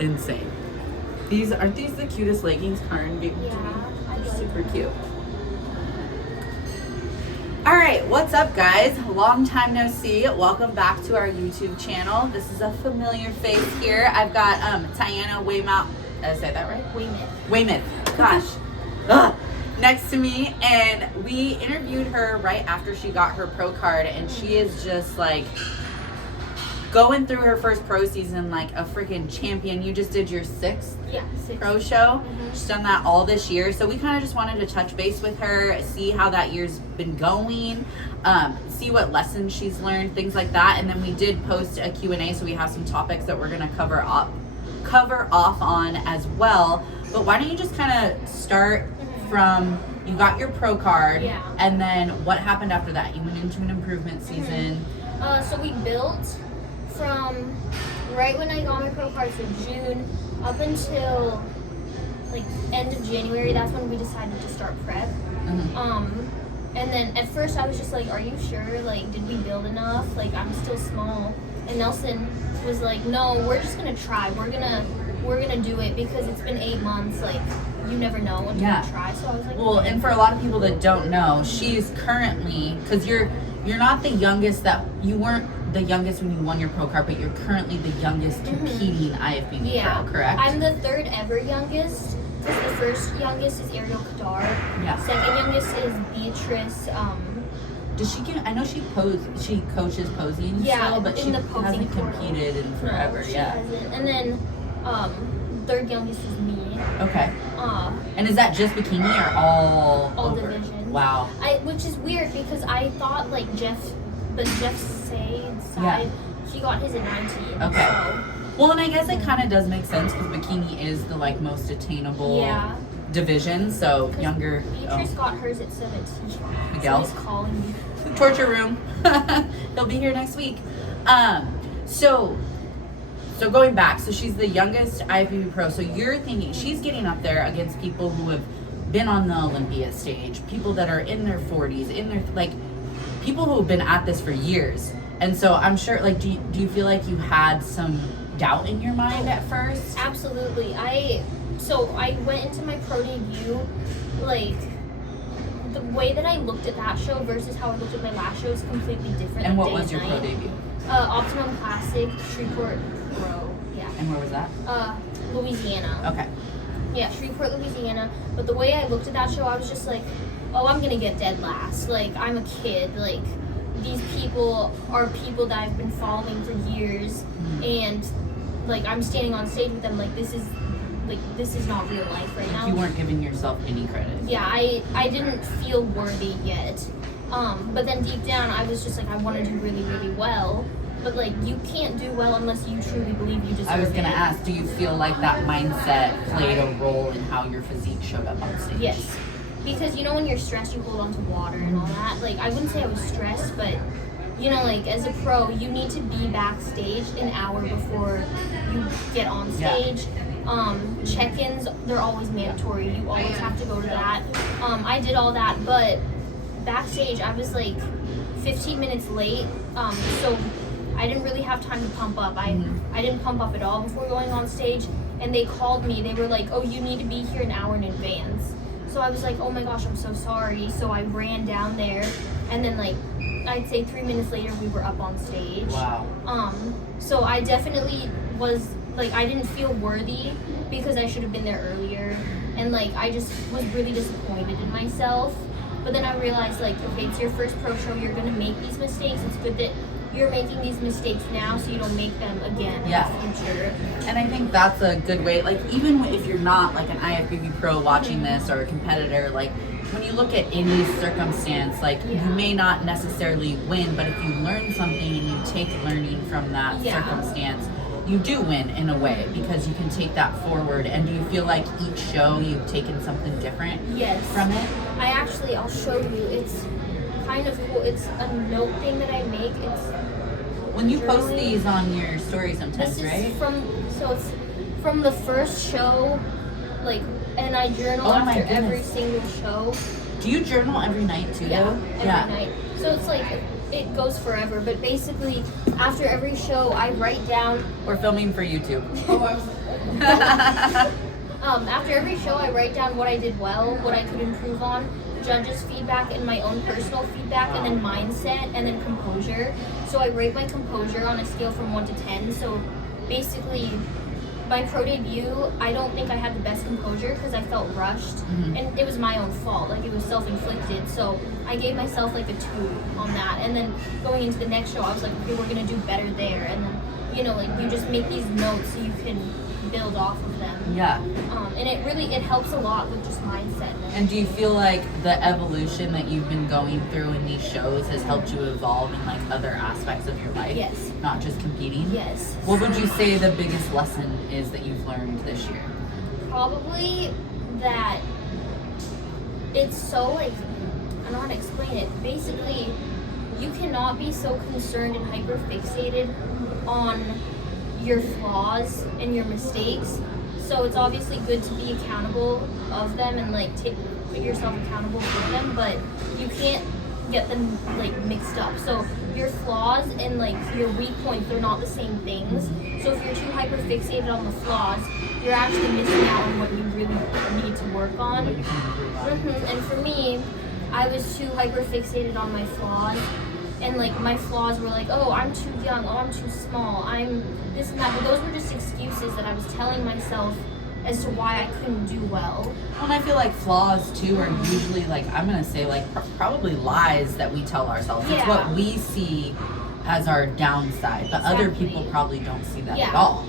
insane. Aren't these the cutest leggings Karen gave to me? They're super cute. All right, what's up, guys? Long time no see. Welcome back to our YouTube channel. This is a familiar face here. I've got Tianna Weymouth. Did I say that right? Weymouth. Gosh. Next to me, and we interviewed her right after she got her pro card, and she is just like going through her first pro season like a freaking champion. You just did your sixth pro show. She's done that all this year, so we kind of just wanted to touch base with her, see how that year's been going, see what lessons she's learned, things like that. And then we did post a Q&A, so we have some topics that we're going to cover off on as well. But why don't you just kind of start from, you got your pro card, and then what happened after that? You went into an improvement season. So we built from right when I got my pro card, so June up until like end of January. That's when we decided to start prep. And then at first I was just like, are you sure? Like, did we build enough? Like, I'm still small. And Nelson was like, no, we're just gonna try. We're gonna do it because it's been 8 months. Like, you never know when you're gonna try. So I was like, well, and for a lot of people that don't know, she's currently, because you're not the youngest, that you weren't the youngest when you won your pro card, but you're currently the youngest competing IFBB Pro, correct? I'm the third ever youngest. The first youngest is Ariel Kadar. Second youngest is Beatrice. Does she I know she coaches posing still, but she hasn't competed in forever. She hasn't. And then third youngest is me. Okay. And is that just bikini or all division? Wow. Which is weird because I thought like Jeff Sade's side, she got his at 19. Okay. So. Well, and I guess it kind of does make sense because bikini is the like most attainable division. So younger. Beatrice got hers at 17. Miguel. So he's calling me. Torture room. He'll be here next week. So going back, so she's the youngest IFBB Pro. So you're thinking she's getting up there against people who have been on the Olympia stage, people that are in their 40s, in their like people who have been at this for years. And so I'm sure, like, do you feel like you had some doubt in your mind at first? Absolutely. I went into my pro debut, like, the way that I looked at that show versus how I looked at my last show is completely different. And what was your pro debut? Optimum Classic, Shreveport Pro, And where was that? Louisiana. Okay. Yeah, Shreveport, Louisiana. But the way I looked at that show, I was just like, oh, I'm gonna get dead last. Like, I'm a kid. Like, these people are people that I've been following for years, and like I'm standing on stage with them. Like, this is not real life right now. You weren't giving yourself any credit. Yeah, I didn't feel worthy yet. But then deep down, I was just like, I want to do really, really well. But like, you can't do well unless you truly believe you deserve it. I was gonna ask, do you feel like that mindset played a role in how your physique showed up on stage? Yes. Because, you know, when you're stressed, you hold on to water and all that. Like, I wouldn't say I was stressed, but, you know, like, as a pro, you need to be backstage an hour before you get on stage. Check-ins, they're always mandatory. You always have to go to that. I did all that, but backstage, I was, like, 15 minutes late. So I didn't really have time to pump up. I didn't pump up at all before going on stage. And they called me. They were like, oh, you need to be here an hour in advance. So I was like, oh my gosh, I'm so sorry. So I ran down there, and then like, I'd say 3 minutes later, we were up on stage. Wow. So I definitely was, like, I didn't feel worthy because I should have been there earlier. And like, I just was really disappointed in myself. But then I realized, like, okay, it's your first pro show, you're gonna make these mistakes. It's good that you're making these mistakes now so you don't make them again in the future. And I think that's a good way, like, even if you're not like an IFBB Pro watching this or a competitor, like, when you look at any circumstance, like, you may not necessarily win, but if you learn something and you take learning from that circumstance, you do win in a way because you can take that forward. And do you feel like each show you've taken something different from it? I'll show you. It's kind of cool. It's a note thing that I make. It's when you post these on your story sometimes, right? It's from the first show, like, and I journal after every single show. Do you journal every night too? Every night. So it's like it goes forever, but basically after every show I write down. We're filming for YouTube. After every show I write down what I did well, what I could improve on, judges' feedback, and my own personal feedback, and then mindset, and then composure. So I rate my composure on a scale from 1 to 10. So basically, my pro debut, I don't think I had the best composure because I felt rushed, and it was my own fault. Like, it was self-inflicted. So I gave myself like a 2 on that. And then going into the next show, I was like, okay, we're gonna do better there. And then, you know, like, you just make these notes so you can build off of them. Yeah. And it helps a lot with just mindset. And do you feel like the evolution that you've been going through in these shows has helped you evolve in like other aspects of your life? Yes. Not just competing? Yes. What would you say the biggest lesson is that you've learned this year? Probably that it's so, like, I don't know how to explain it. Basically, you cannot be so concerned and hyper fixated on your flaws and your mistakes. So it's obviously good to be accountable of them and like put yourself accountable for them, but you can't get them like mixed up. So your flaws and like your weak points, they're not the same things. So if you're too hyper fixated on the flaws, you're actually missing out on what you really need to work on. And for me, I was too hyper fixated on my flaws. And like my flaws were like, oh, I'm too young, oh, I'm too small, I'm this and that. But those were just excuses that I was telling myself as to why I couldn't do well. And I feel like flaws too are usually like, I'm gonna say like probably lies that we tell ourselves. It's what we see as our downside, but other people probably don't see that at all.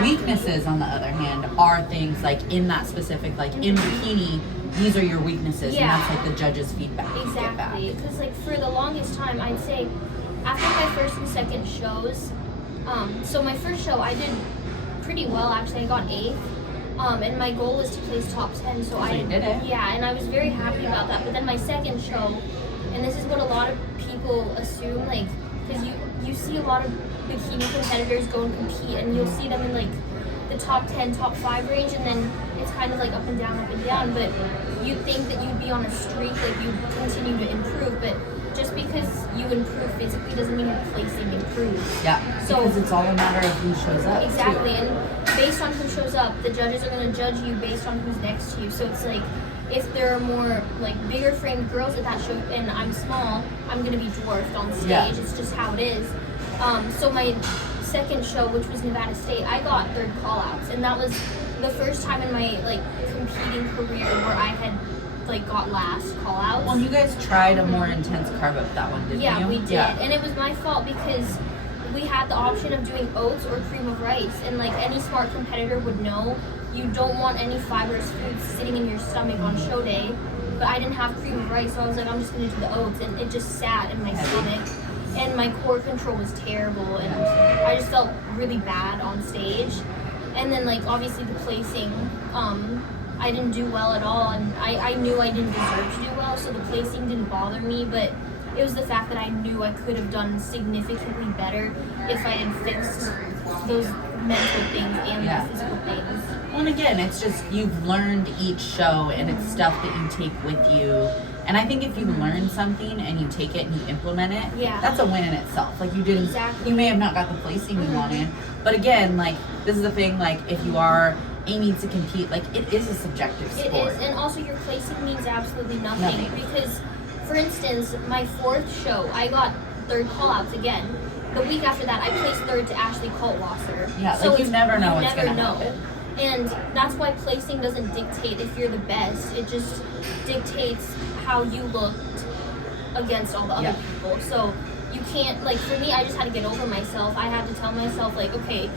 Weaknesses, on the other hand, are things like in that specific, like in bikini, these are your weaknesses, and that's like the judge's feedback. Exactly, because like for the longest time, I'd say after my first and second shows, so my first show I did pretty well actually. I got 8th, and my goal was to place top 10. So I did it. Yeah, and I was very happy about that. But then my second show, and this is what a lot of people assume, like, because you see a lot of bikini competitors go and compete, and you'll see them in like the top 10, top 5 range, and then it's kind of like up and down, but you'd think that you'd be on a streak, like you continue to improve, but just because you improve physically doesn't mean your placing improves. Yeah, so, because it's all a matter of who shows up. Exactly, and based on who shows up, the judges are going to judge you based on who's next to you. So it's like, if there are more like bigger framed girls at that show and I'm small, I'm going to be dwarfed on stage. Yeah. It's just how it is. So my second show, which was Nevada State, I got 3rd call-outs, and that was the first time in my like competing career where I had like got last call-outs. Well, you guys tried a more intense carb up that one, didn't you? Yeah, we did, and it was my fault because we had the option of doing oats or cream of rice, and like any smart competitor would know, you don't want any fibrous foods sitting in your stomach on show day. But I didn't have cream of rice, so I was like, I'm just gonna do the oats, and it just sat in my stomach. And my core control was terrible, and I just felt really bad on stage. And then like obviously the placing, I didn't do well at all, and I knew I didn't deserve to do well, so the placing didn't bother me, but it was the fact that I knew I could have done significantly better if I had fixed those mental things and the physical things. Well, and again, it's just you've learned each show, and it's stuff that you take with you. And I think if you learn something and you take it and you implement it, that's a win in itself. Like you didn't, you may have not got the placing you wanted, but again, like this is the thing. Like if you are aiming to compete, like it is a subjective sport. It is, and also your placing means absolutely nothing. Because, for instance, my 4th show, I got 3rd call-outs again. The week after that, I placed 3rd to Ashley Kaltwasser. Yeah, so like you never know what's going to happen. And that's why placing doesn't dictate if you're the best. It just dictates how you looked against all the other people. So you can't, like for me, I just had to get over myself. I had to tell myself like, okay,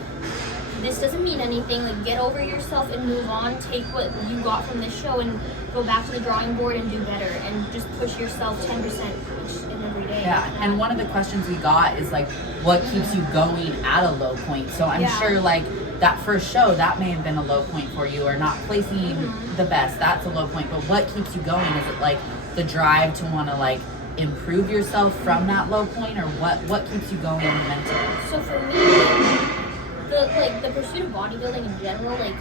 this doesn't mean anything. Like get over yourself and move on. Take what you got from this show and go back to the drawing board and do better, and just push yourself 10% each and every day. Yeah, and one of the questions we got is like, what keeps you going at a low point? So I'm sure like that first show, that may have been a low point for you, or not placing the best, that's a low point. But what keeps you going? Is it like the drive to want to like improve yourself from that low point, or what keeps you going mentally? So for me, the pursuit of bodybuilding in general, like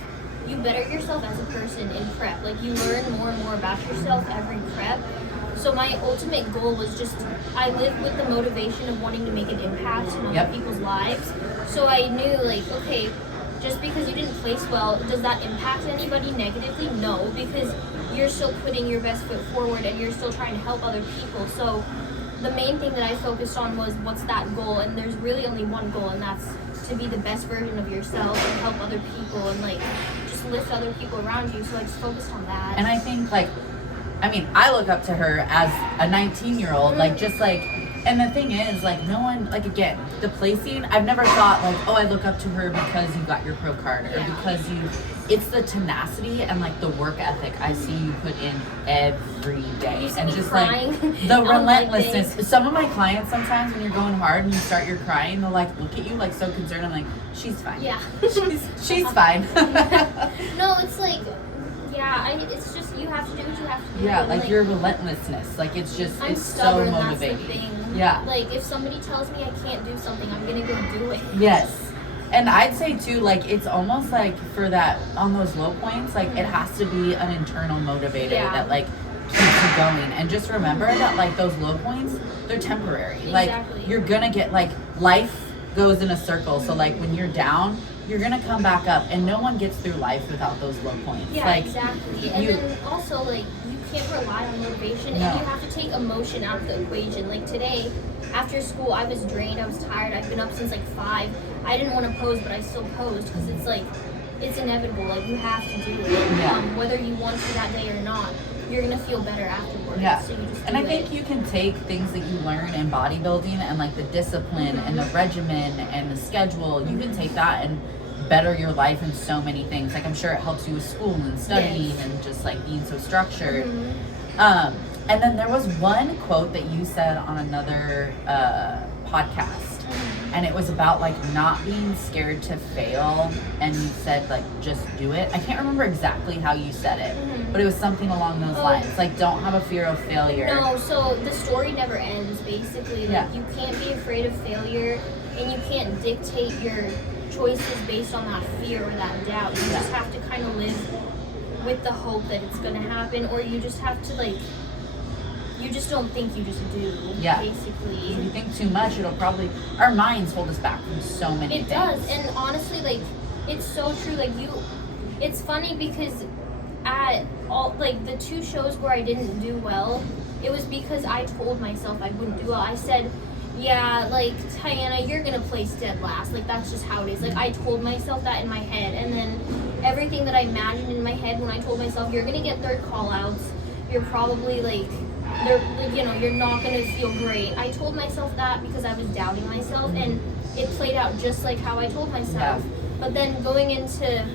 you better yourself as a person in prep. Like, you learn more and more about yourself every prep. So my ultimate goal was just, I lived with the motivation of wanting to make an impact in other people's lives. So I knew, like, okay, just because you didn't place well, does that impact anybody negatively? No, because you're still putting your best foot forward and you're still trying to help other people. So the main thing that I focused on was, what's that goal? And there's really only one goal, and that's to be the best version of yourself and help other people and, like, just lift other people around you. So I just focused on that. And I think, like, I mean, I look up to her as a 19-year-old, like, just like, and the thing is, like, no one, like, again, the placing, I've never thought, like, oh, I look up to her because you got your pro card, or because it's the tenacity and, like, the work ethic I see you put in every day. And just, like, the relentlessness. Some of my clients, sometimes when you're going hard and you start your crying, they'll, like, look at you, like, so concerned. I'm like, she's fine. Yeah. she's fine. No, it's like, it's just, you have to do what you have to do. Yeah, like, your relentlessness. Like, it's just, I'm it's stubborn, so motivating. that's the thing. Yeah. Like, if somebody tells me I can't do something, I'm gonna go do it. Yes. And I'd say, too, like, it's almost like for that, on those low points, like, it has to be an internal motivator that, like, keeps you going. And just remember that, like, those low points, they're temporary. Exactly. Like, you're gonna get, like, life goes in a circle. So, like, when you're down, you're gonna come back up, and no one gets through life without those low points. Yeah, like, exactly. And then also, like, you can't rely on motivation, and you have to take emotion out of the equation. Like, today, after school, I was drained, I was tired, I've been up since like 5. I didn't want to pose, but I still posed, because it's like, it's inevitable. Like, you have to do it. Whether you want to that day or not, you're gonna feel better afterwards. Yeah. So you just and I think you can take things that you learn in bodybuilding and, like, the discipline and the regimen and the schedule, you can take that and better your life in so many things. Like, I'm sure it helps you with school and studying and just, like, being so structured. And then there was one quote that you said on another podcast, and it was about, like, not being scared to fail, and you said, like, just do it. I can't remember exactly how you said it, but it was something along those lines. Like, don't have a fear of failure. No, so the story never ends, basically. Like, you can't be afraid of failure, and you can't dictate your choices based on that fear or that doubt. You just have to kind of live with the hope that it's going to happen, or you just have to, like, you just don't think, you just do. Basically. If you think too much, it'll probably, our minds hold us back from so many things. It does, and honestly, like, it's so true. Like, it's funny because at all, like, the 2 shows where I didn't do well, it was because I told myself I wouldn't do well. I said, yeah, like, Tianna, you're gonna place dead last. Like, that's just how it is. Like, I told myself that in my head, and then everything that I imagined in my head when I told myself, you're gonna get 3rd call-outs, you're probably, like, you're not gonna feel great. I told myself that because I was doubting myself, and it played out just like how I told myself. But then going into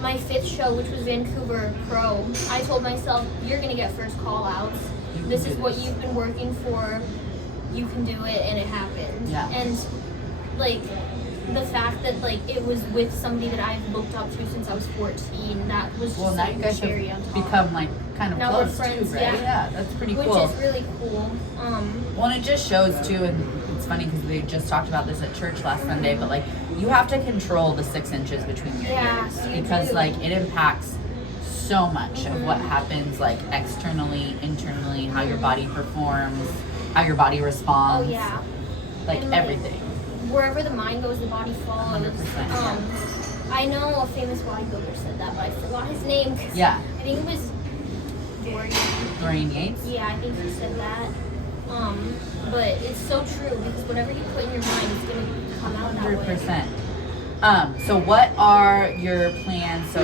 my 5th show, which was Vancouver Pro, I told myself, you're gonna get 1st call-outs. This is what you've been working for. You can do it, and it happened. And, like, the fact that, like, it was with somebody that I've looked up to since I was 14, that was just now you guys cherry have on top. become, like, kind of now close we're friends, too, right? Yeah, that's pretty cool. Which is really cool. Well, and it just shows too, and it's funny because we just talked about this at church last Sunday, but, like, you have to control the 6 inches between your ears, because like, it impacts so much of what happens, like, externally, internally, how your body performs, how your body responds. Like, and, like, everything. Wherever the mind goes, the body follows. 100%. I know a famous bodybuilder said that, but I forgot his name. I think it was Dorian Yates? Yeah, I think he said that. But it's so true, because whatever you put in your mind is going to come out 100%. That way. So what are your plans? So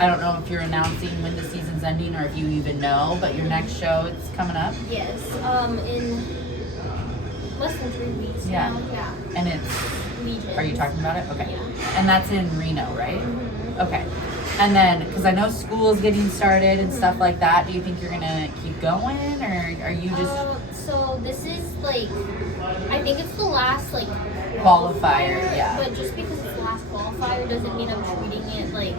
I don't know if you're announcing when the season's ending or if you even know, but your next show, it's coming up? Yes, in less than 3 weeks now. Yeah. And it's Legion. Are you talking about it? Okay. Yeah. And that's in Reno, right? Okay. And then, because I know school's getting started and stuff like that, do you think you're going to keep going, or are you just... So this is, like, I think it's the last, like, qualifier, But just because it's the last qualifier doesn't mean I'm treating it like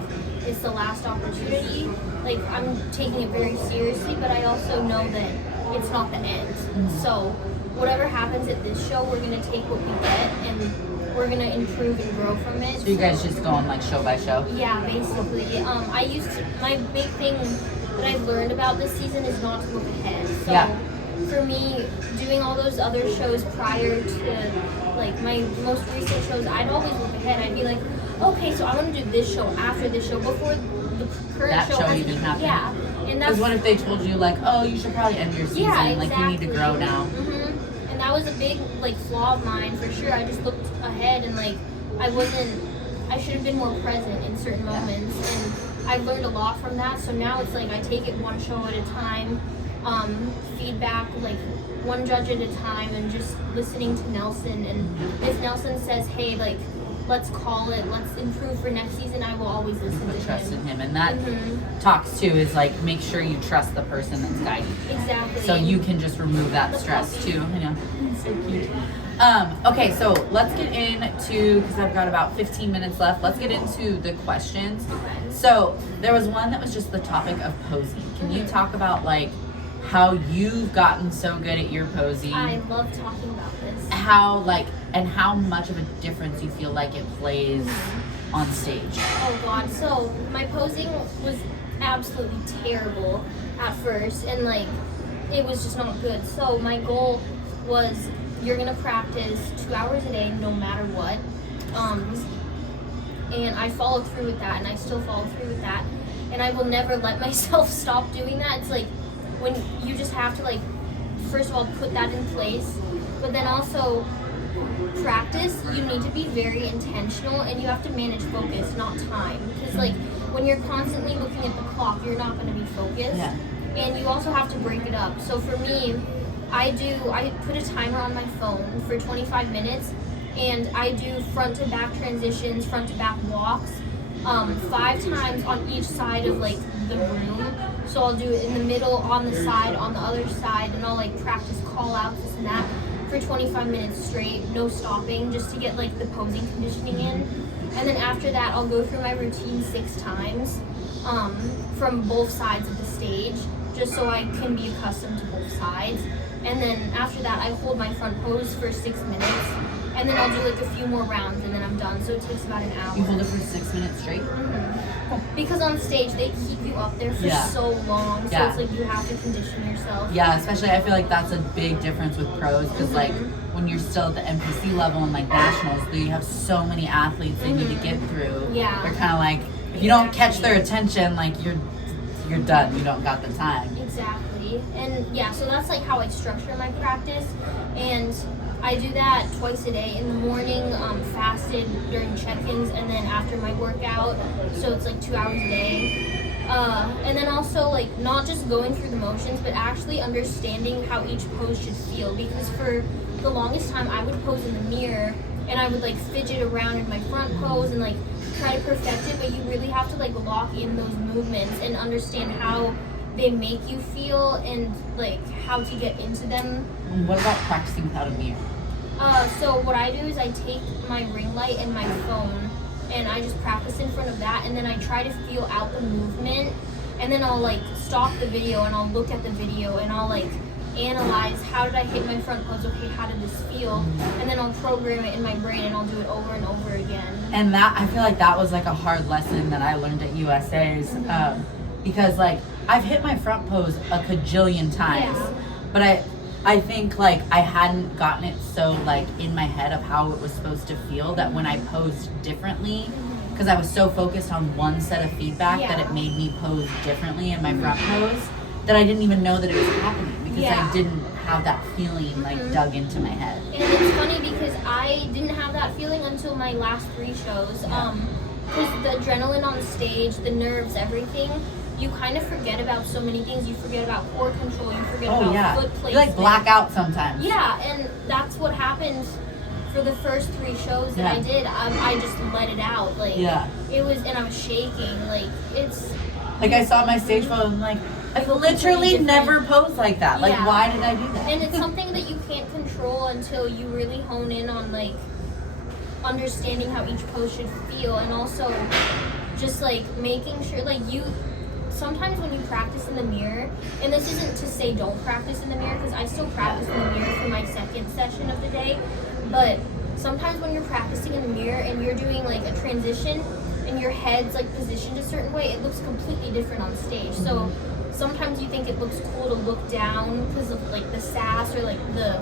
it's the last opportunity. Like, I'm taking it very seriously, but I also know that it's not the end. So whatever happens at this show, we're going to take what we get and we're gonna improve and grow from it. So you guys just going like show by show? Yeah, basically. My big thing that I've learned about this season is not to look ahead. So for me, doing all those other shows prior to like my most recent shows, I'd always look ahead. I'd be like, okay, so I want to do this show after this show before the current show even happened. Yeah, and that's because what if they told you like, oh, you should probably end your season, exactly. like you need to grow now. And that was a big like flaw of mine for sure. I just looked ahead and like I should have been more present in certain moments, and I've learned a lot from that. So now it's like I take it one show at a time, feedback like one judge at a time, and just listening to Nelson. And if Nelson says, hey, like, let's call it, let's improve for next season, I will always listen to him. Trust in him. And that talks too is like, make sure you trust the person that's guiding you. Exactly. So you can just remove that stress too. I know. It's so cute. Okay, so let's get into, because I've got about 15 minutes left, let's get into the questions. So there was one that was just the topic of posing. Can you talk about like how you've gotten so good at your posing? I love talking about this. How much of a difference you feel like it plays on stage? Oh God, so my posing was absolutely terrible at first, and like it was just not good. So my goal was, you're gonna practice 2 hours a day no matter what. And I followed through with that, and I still follow through with that, and I will never let myself stop doing that. It's like when you just have to like, first of all, put that in place, but then also practice, you need to be very intentional, and you have to manage focus, not time, because like when you're constantly looking at the clock, you're not going to be focused. And you also have to break it up. So for me, I put a timer on my phone for 25 minutes, and I do front to back transitions, front to back walks, 5 times on each side of like the room. So I'll do it in the middle, on the side, on the other side, and I'll like practice call outs, this and that, for 25 minutes straight, no stopping, just to get like the posing conditioning in. And then after that, I'll go through my routine 6 times, from both sides of the stage, just so I can be accustomed to both sides. And then after that, I hold my front pose for 6 minutes, and then I'll do like a few more rounds, and then I'm done. So it takes about an hour. You hold it for 6 minutes straight? Because on stage, they keep you up there for so long, so it's like you have to condition yourself. Yeah, especially I feel like that's a big difference with pros, because like when you're still at the NPC level and like nationals, you have so many athletes they need to get through. Yeah. They're kind of like, if you don't catch their attention, like you're done. You don't got the time. Exactly. And yeah, so that's like how I structure my practice, and I do that twice a day. In the morning, fasted during check-ins, and then after my workout. So it's like 2 hours a day. And then also like not just going through the motions, but actually understanding how each pose should feel. Because for the longest time, I would pose in the mirror, and I would like fidget around in my front pose and like try to perfect it. But you really have to like lock in those movements and understand how they make you feel, and like how to get into them. What about practicing without a mirror? So what I do is I take my ring light and my phone, and I just practice in front of that, and then I try to feel out the movement, and then I'll like stop the video, and I'll look at the video, and I'll like analyze, how did I hit my front pose, okay, how did this feel, and then I'll program it in my brain, and I'll do it over and over again. And that, I feel like that was like a hard lesson that I learned at USA's, because like I've hit my front pose a cajillion times, but I think like I hadn't gotten it so like in my head of how it was supposed to feel, that when I posed differently, because I was so focused on one set of feedback that it made me pose differently in my front pose, that I didn't even know that it was happening, because I didn't have that feeling like dug into my head. And it's funny because I didn't have that feeling until my last 3 shows, because the adrenaline on stage, the nerves, everything, you kind of forget about so many things. You forget about core control, you forget about foot placement. You like black out sometimes. Yeah, and that's what happened for the first 3 shows that I did. I just let it out. Like, it was, and I was shaking. Like, it's... Like, I saw my stage photo and I'm like, I've literally never posed like that. Like, why did I do that? And it's something that you can't control until you really hone in on, like, understanding how each pose should feel, and also just, like, making sure, like, you... Sometimes when you practice in the mirror, and this isn't to say don't practice in the mirror, because I still practice in the mirror for my second session of the day, but sometimes when you're practicing in the mirror and you're doing like a transition and your head's like positioned a certain way, it looks completely different on stage. So sometimes you think it looks cool to look down because of like the sass or like the,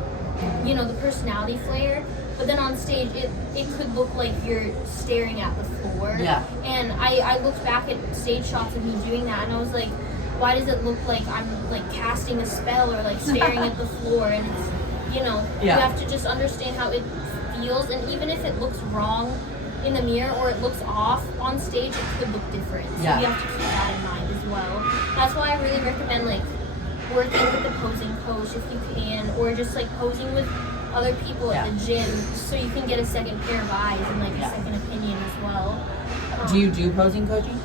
you know, the personality flair. But then on stage, it could look like you're staring at the floor. Yeah. And I looked back at stage shots of me doing that, and I was like, why does it look like I'm like casting a spell or like staring at the floor? And it's, you know, you have to just understand how it feels. And even if it looks wrong in the mirror or it looks off on stage, it could look different. So you have to keep that in mind as well. That's why I really recommend like working with the posing coach if you can, or just like posing with other people at the gym, so you can get a second pair of eyes and like a second opinion as well. Do you do posing coaching?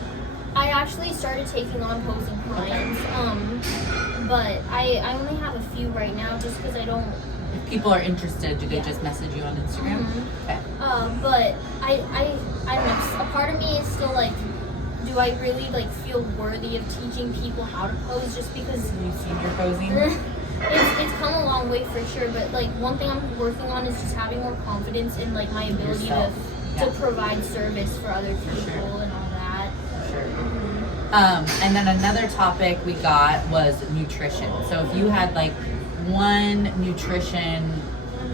I actually started taking on posing clients, but I only have a few right now just because I don't. If people are interested, do they just message you on Instagram? Okay. But I don't know. A part of me is still like, do I really like feel worthy of teaching people how to pose just because? Have you seen your posing? It's come a long way for sure, but like one thing I'm working on is just having more confidence in like my ability to provide service for other people and all that. Sure. And then another topic we got was nutrition. So if you had like one nutrition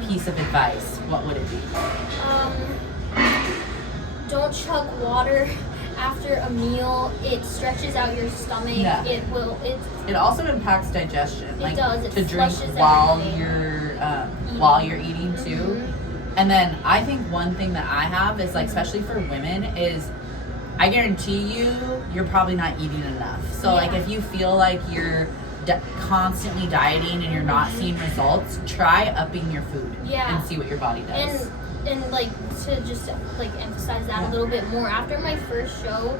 piece of advice, what would it be? Don't chug water after a meal. It stretches out your stomach. Yeah. It also impacts digestion. It does. It to drink while you're eating too. And then I think one thing that I have is like, especially for women, is I guarantee you're probably not eating enough. So like if you feel like you're constantly dieting and you're not seeing results, try upping your food and see what your body does. And like to just like emphasize that a little bit more, after my first show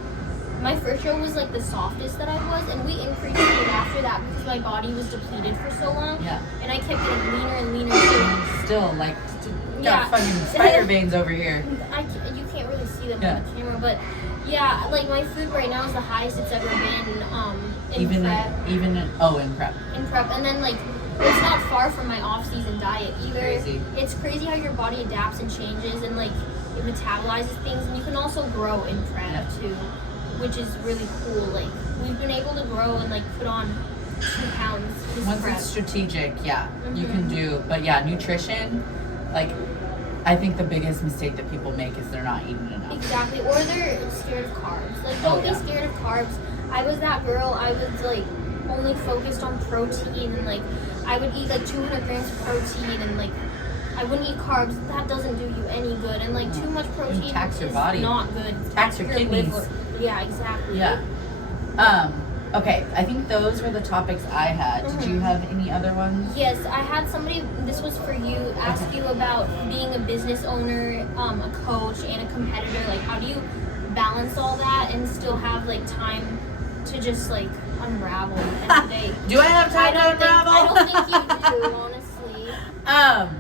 was like the softest that I was, and we increased it after that because my body was depleted for so long. Yeah. And I kept getting leaner and leaner. Still like got fucking spider veins over here. You can't really see them on the camera, but yeah, like my food right now is the highest it's ever been. In prep. In prep, and then like it's not far from my off-season diet either. Crazy. It's crazy how your body adapts and changes, and like it metabolizes things, and you can also grow in prep too, which is really cool. Like we've been able to grow and like put on 2 pounds. Once it's strategic, you can do. But nutrition, like I think the biggest mistake that people make is they're not eating enough. Exactly, or they're scared of carbs. Like don't be scared of carbs. I was that girl. I was like only focused on protein, and like I would eat like 200 grams of protein, and like I wouldn't eat carbs. That doesn't do you any good, and like too much protein tax your is body. Not good. Tax your kidneys. Liver. Yeah, exactly. Yeah. Okay, I think those were the topics I had. Did you have any other ones? Yes, I had somebody, this was for you, ask you about being a business owner, a coach, and a competitor. Like, how do you balance all that and still have, like, time to just, like, unravel every day? Do I have time to unravel? I don't think you do, honestly.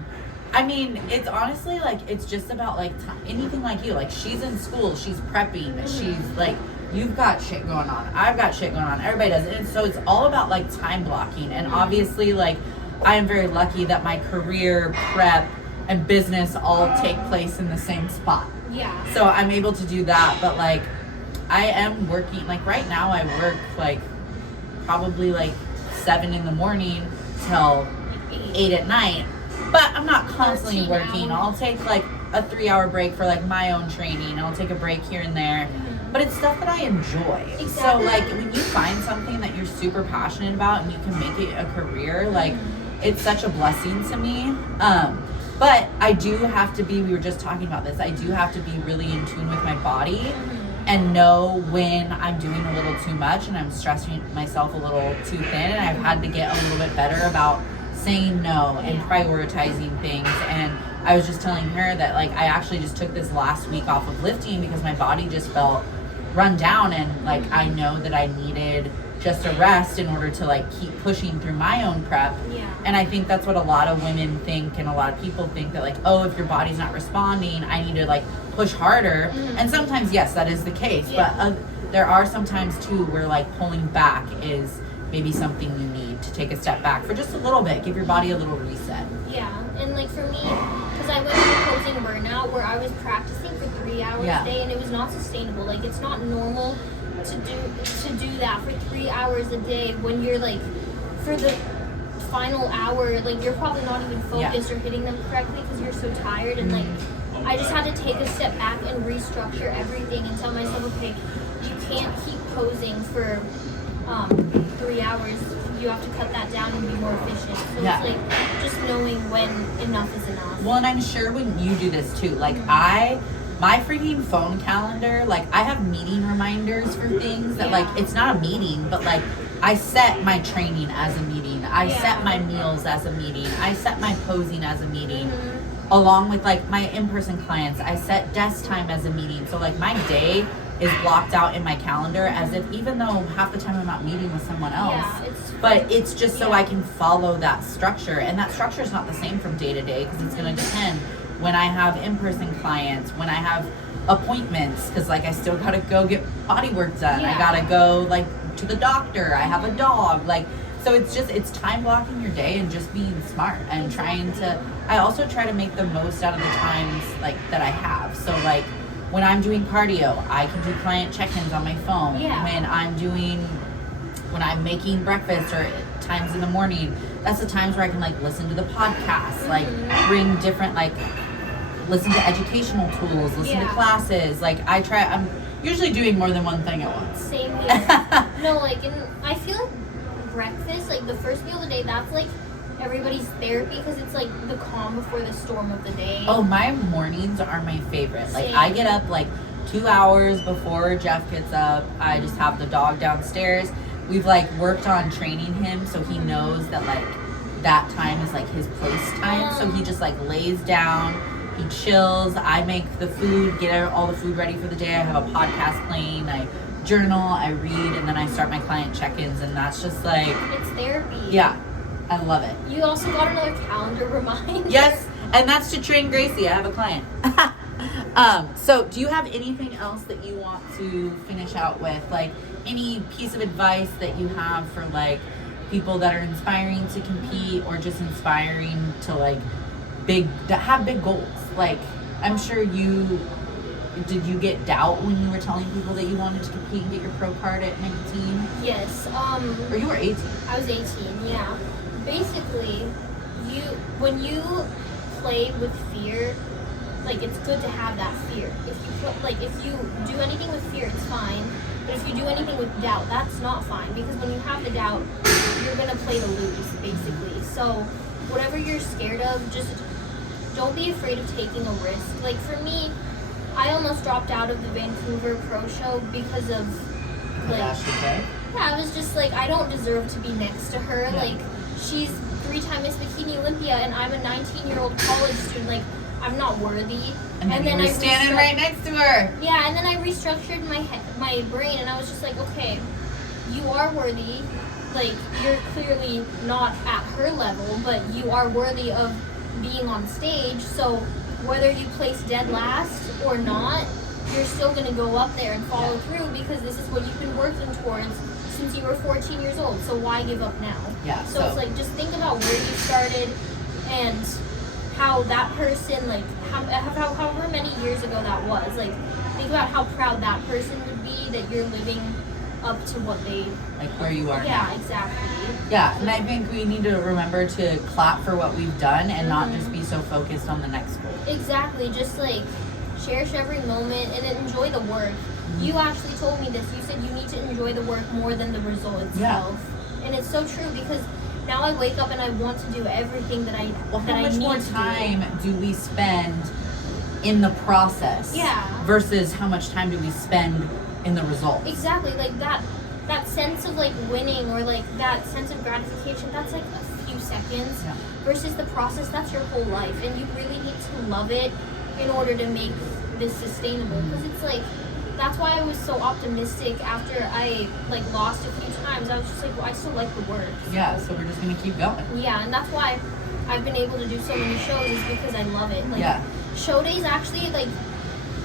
I mean, it's honestly, like, it's just about, like, anything like you. Like, she's in school, she's prepping, she's, like, you've got shit going on, I've got shit going on, everybody does it. And so it's all about, like, time blocking. And obviously, like, I am very lucky that my career, prep, and business all take place in the same spot. Yeah. So I'm able to do that. But, like, I am working, like, right now I work, like, probably, like, 7 in the morning till 8 at night. But I'm not constantly working. I'll take, like, a 3-hour break for, like, my own training. I'll take a break here and there. But it's stuff that I enjoy. Exactly. So, like, when you find something that you're super passionate about and you can make it a career, like, it's such a blessing to me. But I do have to be, we were just talking about this, I do have to be really in tune with my body and know when I'm doing a little too much and I'm stressing myself a little too thin. And I've had to get a little bit better about saying no and prioritizing things. And I was just telling her that, like, I actually just took this last week off of lifting because my body just felt run down, and like I know that I needed just a rest in order to, like, keep pushing through my own prep. And I think that's what a lot of women think, and a lot of people think, that, like, oh, if your body's not responding, I need to, like, push harder. And sometimes, yes, that is the case, but there are some times too where, like, pulling back is maybe something you need to take a step back for just a little bit, give your body a little reset. Yeah, and like for me, because I went through posing burnout where I was practicing for 3 hours a day, and it was not sustainable. Like, it's not normal to do that for 3 hours a day when you're like, for the final hour, like you're probably not even focused or hitting them correctly because you're so tired. And like, I just had to take a step back and restructure everything and tell myself, okay, you can't keep posing for 3 hours. You have to cut that down and be more efficient. So it's like just knowing when enough is enough. Well, and I'm sure when you do this too, like my freaking phone calendar, like I have meeting reminders for things that like, it's not a meeting, but like I set my training as a meeting. I set my meals as a meeting. I set my posing as a meeting. Along with like my in-person clients, I set desk time as a meeting. So like my day is blocked out in my calendar as if, even though half the time I'm not meeting with someone else, but it's just so I can follow that structure. And that structure is not the same from day to day because it's going to depend when I have in-person clients, when I have appointments, because like I still got to go get body work done. I got to go like to the doctor. I have a dog. Like, so it's time blocking your day and just being smart and I also try to make the most out of the times like that I have. So like, when I'm doing cardio, I can do client check-ins on my phone. When I'm making breakfast or times in the morning, that's the times where I can like listen to the podcast, like bring different, like listen to educational tools, listen to classes. Like I'm usually doing more than one thing at once. Same here. No, like, I feel like breakfast, like the first meal of the day, that's like everybody's therapy because it's like the calm before the storm of the day. Oh, my mornings are my favorite. Like I get up like 2 hours before Jeff gets up. I just have the dog downstairs. We've like worked on training him so he knows that like that time is like his place time. So he just like lays down, he chills. I make the food, get all the food ready for the day. I have a podcast playing. I journal, I read, and then I start my client check-ins, and that's just like, it's therapy. Yeah. I love it. You also got another calendar reminder. Yes, and that's to train Gracie. I have a client. So do you have anything else that you want to finish out with? Like any piece of advice that you have for like people that are inspiring to compete or just inspiring to like have big goals? Like I'm sure did you get doubt when you were telling people that you wanted to compete and get your pro card at 19? Yes. Or you were 18? I was 18, yeah. Basically, when you play with fear, like it's good to have that fear. If you do anything with fear, it's fine. But if you do anything with doubt, that's not fine because when you have the doubt, you're gonna play to lose, basically. So whatever you're scared of, just don't be afraid of taking a risk. Like for me, I almost dropped out of the Vancouver Pro Show because of I was just like, I don't deserve to be next to her. Yeah. Like she's 3-time Miss Bikini Olympia and I'm a 19-year-old college student. Like I'm not worthy. And then you were standing right next to her. Yeah, and then I restructured my brain and I was just like, okay, you are worthy. Like you're clearly not at her level, but you are worthy of being on stage. So whether you place dead last or not, you're still going to go up there and follow through because this is what you've been working towards since you were 14 years old. So why give up now? Yeah. So it's like, just think about where you started and how that person, like, however many years ago that was, like, think about how proud that person would be that you're living up to what they... Like where you are now. Yeah, exactly. Yeah, and I think we need to remember to clap for what we've done and not just be so focused on the next goal. Exactly, just like cherish every moment and enjoy the work. You actually told me this. You said you need to enjoy the work more than the result itself. Yeah. And it's so true because now I wake up and I want to do everything that I need to do. How much more time do we spend in the process versus how much time do we spend in the result? Exactly, like that sense of like winning or like that sense of gratification, that's like a few seconds versus the process, that's your whole life, and you really need to love it in order to make this sustainable. Because it's like, that's why I was so optimistic after I like lost a few times. I was just like, well, I still like the work. Yeah, so we're just gonna keep going. Yeah, and that's why I've been able to do so many shows is because I love it. Like show days actually, like,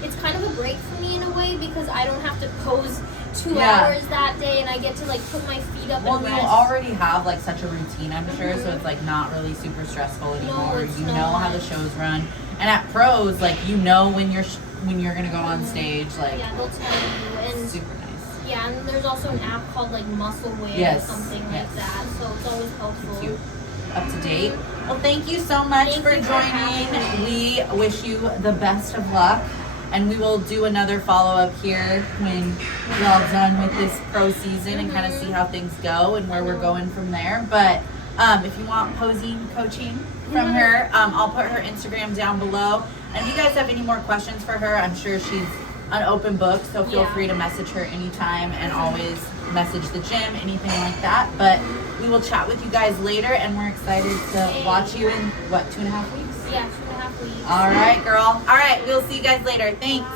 it's kind of a break for me in a way because I don't have to pose 2 hours that day, and I get to like put my feet up Well, and you rest. already have like such a routine, I'm sure, so it's like not really super stressful anymore. it's You not. know how the shows run, and at pros, like you know when you're gonna go on stage, like Yeah, they'll tell you. And super nice. yeah, and there's also an app called like Muscle Way or something like that, so it's always helpful. Cute. Up to date. Well, thank you so much for joining. We wish you the best of luck, and we will do another follow-up here when we're all done with this pro season and kind of see how things go and where we're going from there. But if you want posing coaching from her, I'll put her Instagram down below. And if you guys have any more questions for her, I'm sure she's an open book, so feel free to message her anytime, and always message the gym, anything like that. But we will chat with you guys later, and we're excited to watch you in, what, 2.5 weeks? Yeah, 2.5 weeks. All right, girl. All right, we'll see you guys later. Thanks.